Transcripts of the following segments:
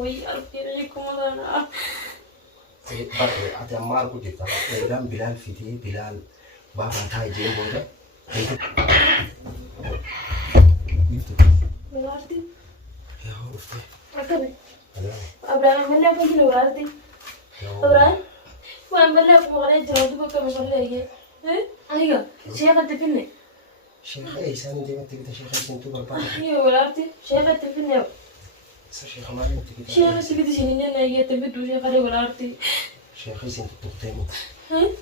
وي أرجيكم أنا ati amma argu jirta eegaan bilaal fitee bilaal baafaa taa'e jeen booda ولارتي yaa dhufte أكمل أبراهيم هلا كنت ولارتي أبراهيم وأنا بلا مغني جراد بكم مغني إيه أيوة شيخة تفني sheekha eeysaan deematti bita sheekha isintu barbaada أيوة ولارتي شيخة تفني isa sheekha maalitti bita شيخة سبيتي شنين هي تبدو شيخة ولارتي sheekha isintu tuqteemi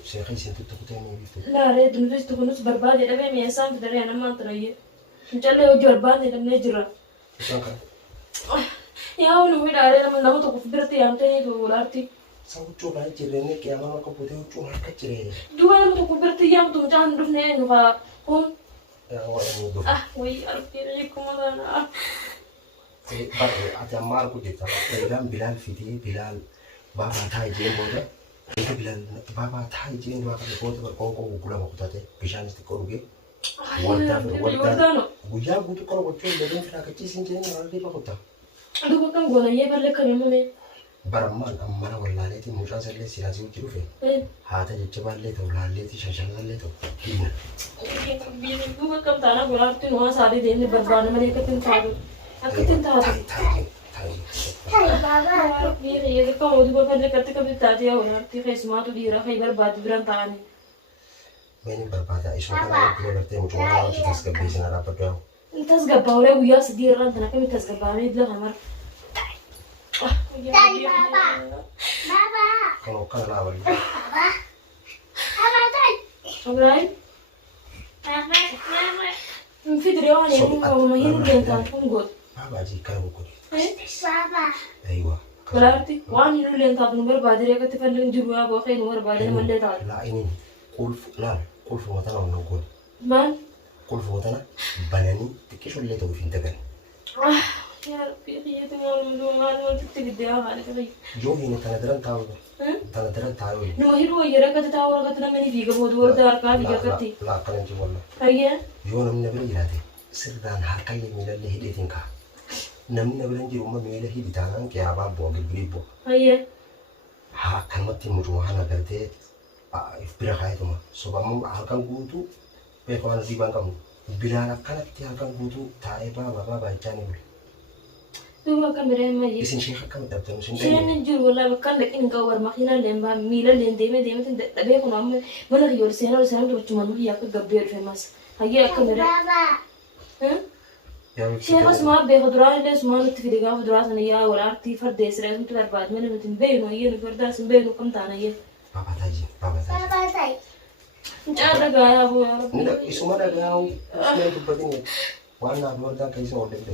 sheekha isintu tuqteemi bifte لا ريد نفس تكونس بربادي أبي ميسام في دري أنا ما أنتريه نجلي وجو بربادي لم نجرا isaan kana يا هو نوي داري لما نمو تكو فكرتي يا أمتني ولارتي isa huccuu kana jirreenne qiyaamaa akka butee huccuu harka jiree دوا لما تكو فكرتي يا أمتو مجان دفني نفا كون yaa waa'ee dhufu وي أرجيكم أنا ati amma argu jirta eegaan bilaal fitee bilaal baafaa taa'e jeen booda eega bilaal baafaa taa'e jeen booda booda barqoonqoo gugulama kutate bishaanis xiqqoo dhugee وردانو guyyaa guutuu kana gochuu illee firaa kachiisin jeen maalii bakutta دوبا كم قولا يبلك كم يومي barammaan ammana wallaaleetiin mucaan sallee siyaasii hojii dhufe haata jecha baallee ta'u laalleetii shanshallallee ta'u dhiina دوبا كم تانا ولارتي نوا ساري دين بربانا ملي كتن تادو أكتن تادو ये कम हो दुबा पहले करते कभी ताजे हो ना ती खैस माँ तो दीरा खैबर बात बिरन ताने मैंने बर्बादा इसमें kana iddoo gartee mucaa hojii tasgabbeessin dhaabbadhu yaa انتس قبا ولا ويا سدير ران تنا كم انتس قبا ميد لا همر kan kana laaballi أبراهيم في دريوان يوم ما هي ندين كان فنقول baabaaji kana bukkuri aywa ولارتي واني نولين تابن بربادي ريكا تفلن جروا بو خين بربادي ملي تاد laa inin qulfu watana wannan goon مان qulfu watana bananii xiqqishollee ta'uuf hin dagan يا ربي خيتي مال مدو مال مال تتقديها هذا كذي yoo hin tana daran taa'u نو هيرو يركا تتاور كتنا مني فيك بودور دار كافي كتي laa kanan ji wallah هيا yoo namni na bira jiraate sirraan harkallee miilallee hidheetiin ka'a namni na bira hin jiru amma miila hidhi taanaan qiyaabaa bu'a bilbilii bu'a هيا haa akkanumatti mucuma kana gartee if bira kaayatuma sobammoo halkan guutuu beeka waan asii baan qabnu bilaan akkanatti halkan guutuu taa'ee baabaa jechaanii bule دوبا كاميرا ما يجي isin sheekha akkamitti dhabdanu isin شيء نجور والله بكان لك إن كور مخينا لين ميلا لين ديمة تبيه كنا عم من غير سنة وسنة تبغى هي كجبير في ماس هي كاميرا شيء بس ما بيخدران ليش ما نتفيد كان خدران سنة يا ولا أرتي فرد يسرع أنت بعد من نتبين وهي نفرد سنبين وكم تانا هي baabaa taa'e إنت أنا جاي أبو يا رب isuma dhagaa'u isuma dubbatin waan naaf wardaa keessa ol deemte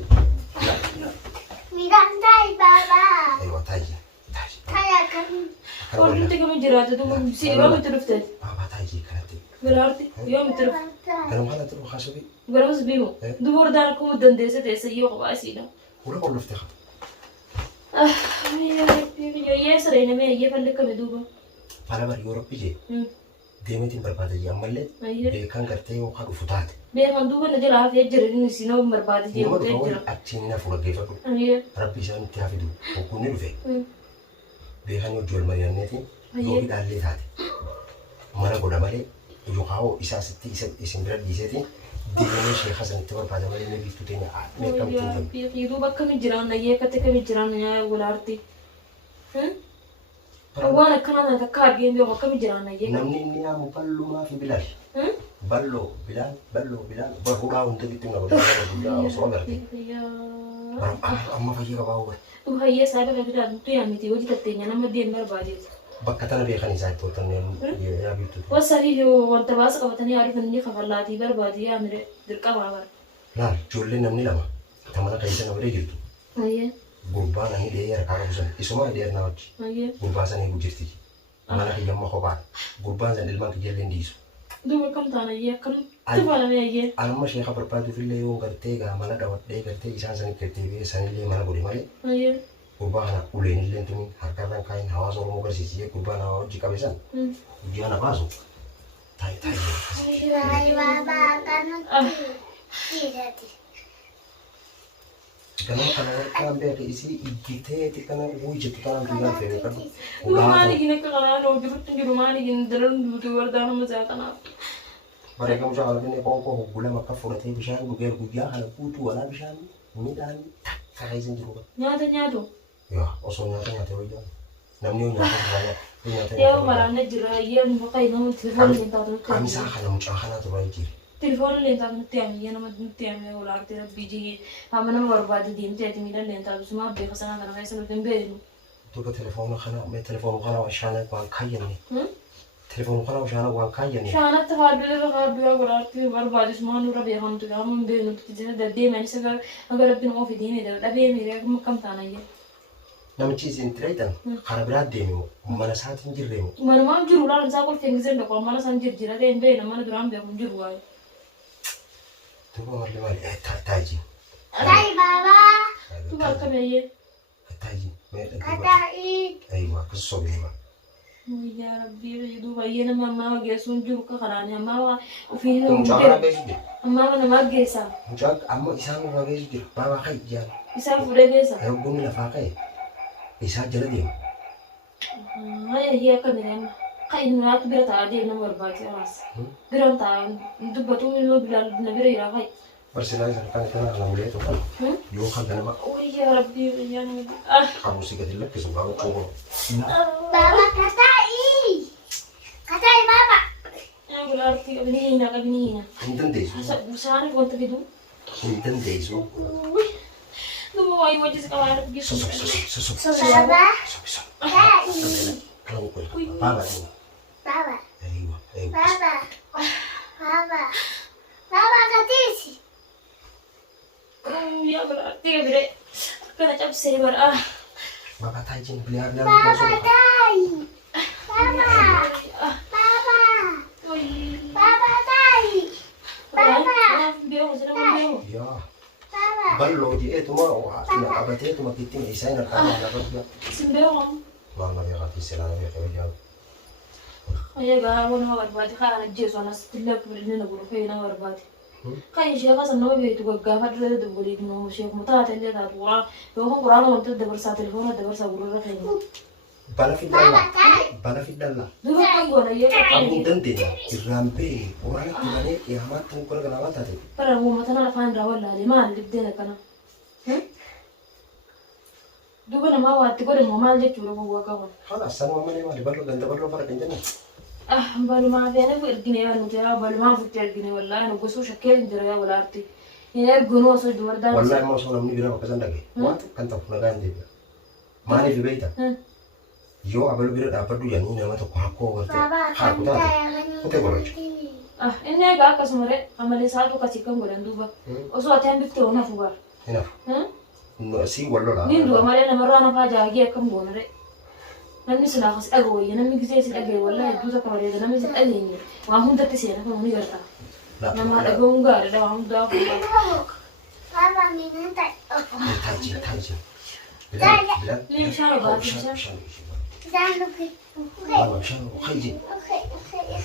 aywa taa'e قلت لك من جرات دوم سيبا مترفت baabaa taa'e kanatti ولا أرتي يوم مترف ganama kana ta'u haashabi برمس بيمو دور داركم الدندسة تيسيو قباسينا ura ol lufte haa يا ربي يا سرينا ما هي فلك بدوبا fala bari yoo rabbi jee deemeetiin barbaada jee ammallee أيه beekan gartee yoo haa dhufu taate بيخان دوبا نجل عافية جرين سينا ومرباد جيم nama dhufa تجرا wal achiin na fuula geeffadhu أيه rabbi isaanitti hafidu hogguunni dhufe beekan yoo jool mari'anneetiin yoo hidhaallee taate mana godha malee yookaan isaasitti isin bira dhiiseetiin deemee sheekha sanitti barbaada malee mee biiftuu teenya meeqamtiin يا ta'u ربي دوبا كم جران نية كتك كم جران يا ولارتي وانا كنا نتكار جيم يوم كم جران نية namni inni yaamu ballumaa fi bilaal balloo bilaal bahuudhaa hunda gidduu na godhaa osoo agarte يا amma fayyee qabaa hubate تو هي سابقة كده تو يا ميتي وجدت التانية أنا ما دين مربادي bakka tana beekan isaa itti hootan yaa biiftuu والصحيح وانت باسق وتاني عارف إني خفلاتي بربادي يا مر دركا بابا laal ijoollee namni lama tamana keessa na godhee jirtu أيه gurbaan ani dhiyee harkaa qabu san isuma dhiyee na wajji أيه gurbaa san eegu jirti mana kiyyamma kophaa gurbaan san ilmaan kiyyallee dhiisu دوبا كم تانا يا كم تفعل ما يجي amma sheeka barbaaduufillee yoo gartee gaa mana dhawadhee gartee isaan sanitti deddeebi'ee sanillee mana godhe malee أيه gurbaa kana uleenillee tuni harkarraan kaayin hawaasa oromoo barsiisee gurbaan hawa hojii qabe san hojii kana baasu taa'e Ganama kana kan beeke isi igiteeti kana wujjeti kana duugaa feene kan Maali gina kana no jirutti jiru maali gina daran duutu wardaana masaa kanaaf. bareegamu shaala binne qoonqoo hoggulama akka fudhatee bishaan dhugee guyyaa kana guutuu walaa bishaan midhaan takka isin jiru. Nyaata nyaatu. Yaa osoo nyaata wayyaa namni yoo nyaata Yoo maraanne jira yoo muka inamu telefoon leentaatu. Kamisaa kana mucaa kanaatu baay'ee jira. Telefoon leentaatu nutti ammayyaa namatti nutti ammayyaa walaartee rabbii jigee hamma nama barbaade deemtee ati miidhaan leentaatu suma beeka sanaa kana keessa nuti hin beeknu. Duuba telefoona kana washaana waan kaayyanne. Telefoon kana washaana waan kaayyanne. Shaanatti haaduu irra haaduu yaa walaartee barbaade suma nurra beekamtu gaafa hin beeknu jira deddeeman isa gara rabbiin ofii deemee dhabee miiree kam taanayya. Namichi isin tireetan kana biraa deemu mana isaatiin jirreemu. Manumaan jiru laan isaa qolfee giseen dhaqoo mana san jirjira ta'e hin beekna mana duraan beeku hin jiru waaye. Duuba maali taaji. Tay baba. Duuba akka beeyyee. Taaji. Katai. Aywa akkas sobeema. Yaa rabbii duuba baay'ee nama ammaa geessuun jiru akka kanaani ammaa ofiin nama Mucaa kana beeku jira. ammaa nama geessaa. Mucaa amma isaan irraa beeku jira. Baabaa kai jaan. Isaa fuudhee geessa. Aywa bunni lafaa ka'e. Isaa jala deema. Yaa akka bineelda. Kan nyaatu bira taa'aa deemu nama barbaachisa hawaas. Biraan taa'aa dubbatu yoo bilaal na bira jira kai. Barsiisaa isa kan kana kana ulee tokko. Yoo kan ganama. Yaa rabbii yaa nama. Kamu si gadi lakkisu baaba qomoo. Baba katai. Katai baba. Yaa walaartii qabiniina qabiniina. Hin dandeessu. Bishaan wanta fidu. Hin dandeessu. Duuba waayee wajjis qabaa rabbii. Sosob. Baba. Sosob. Tai. Kalau kau baaba ini. Baba. Aywa. Baba. Baba. Baba katisi. Yaa walaartii qabiree. Akkana cabsee bara. Bapak tajin beliau Baba tai. Baba. Baba. Baba tai. Baba. Beeku sedang beeku. Ya, Baba. ballo di itu mah, nak abate itu mah kita ni saya nak tahu nak apa. Simbeeku. Mama dia kata selama dia kerja. Ayah gaafa nama barbaade kaan ajjeesu anas tilla kubirni na guru fayyina barbaade. Kan ishee kasan nama beektu gaggaafa dirree dabbalii dhimma ishee kuma taate illee taatu waan yookaan quraana wanta dabarsaa telefoona dabarsaa gurra fayyina. Bala fidalla, bala fidalla. Duuba kan goona yoo Aku dendena, rampe, orang itu mana kiamat tu kau kenapa tadi? bara uummata na afaan irraa wallaalee maal dibdeen akkana. Duuba namaa waatti godhe immoo maal jechuudha gowwaa qaban. Halah, sama mana mana ballo ganda ballo pada kencan. Balumaa fi ani ergine yaa nuti yaa balumaa ofitti ergine wallaahi nu gosuu shakkee hin jira yaa walaarti. Hin erginu osoo duwardaan. Wallahi mau soalam ni bila pakai sandal. Wat kan tak pernah ganti. Mana di beta? Yo abalu bila dapat dulu yang ini nama tu aku ngerti. Aku tahu. Kita boleh. Inni egaa akkasumaree amalee isaatu kasii kan godhan duuba. Osoo ati hambifte ona fubar. Enough. Si wallo lah. Nin du'a malee namarraa nafaa jaagee akkam goonare. Namni silaa kas dhagooyye namni gisee si dhagee wallaahi hedduu takka bareeda namni si dhageenye waan hundatti seena kan ni garta. Namaa dhaga'uun gaariidha waan hundaa fuudhaa. Baba minta. Taji. Lee bishaan obaati bishaan. Jangan lupa. Baba bishaan kaji.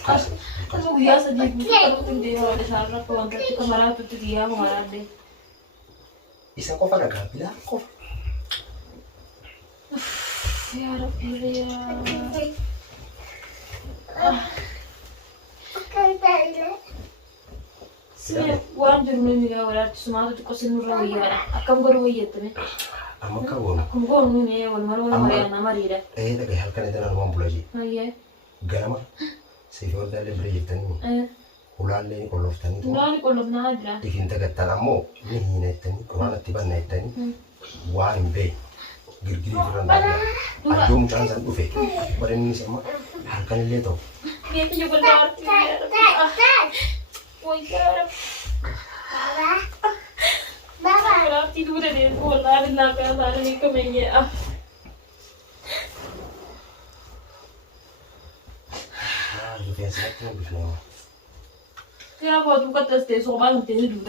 Kasih. Nama guyyaa sadii guutuu qabuutu hin deema wal isaan rakka wantatti kamaraatutti guyyaa kamaraadde. Isa qofa nagaa bila qofa. Yaa rabbi yaa. Oke, baiklah. Sini waan jiru namni gaa walaatti sumaatu xiqqoo sinurra wayyaadha. Akkam godhu wayyettame. Amma kaboon. Akkam goonu nuni wal mari'annaa mariidha. Dhagee halkan idan waan bulaji. Hayyee. Ganama siif waldaalee bira jirtanii ulaallee qolloftanii Naan qollofnaa jira. ifin dagattan ammoo ni hiina jettanii quraan itti banna jettanii waan hin beekne girgirii firran dhaabee addoo mucaan san dhufe bara innis amma halkan illee ta'u. Geejjiba golgaa artii wayyaa Baba. artii duuda deemu wallaahi billaa kan isaanii kamenyee. Rifeensa natti mul'ifnee. Kira buat buka tes tes soal nanti ini dulu.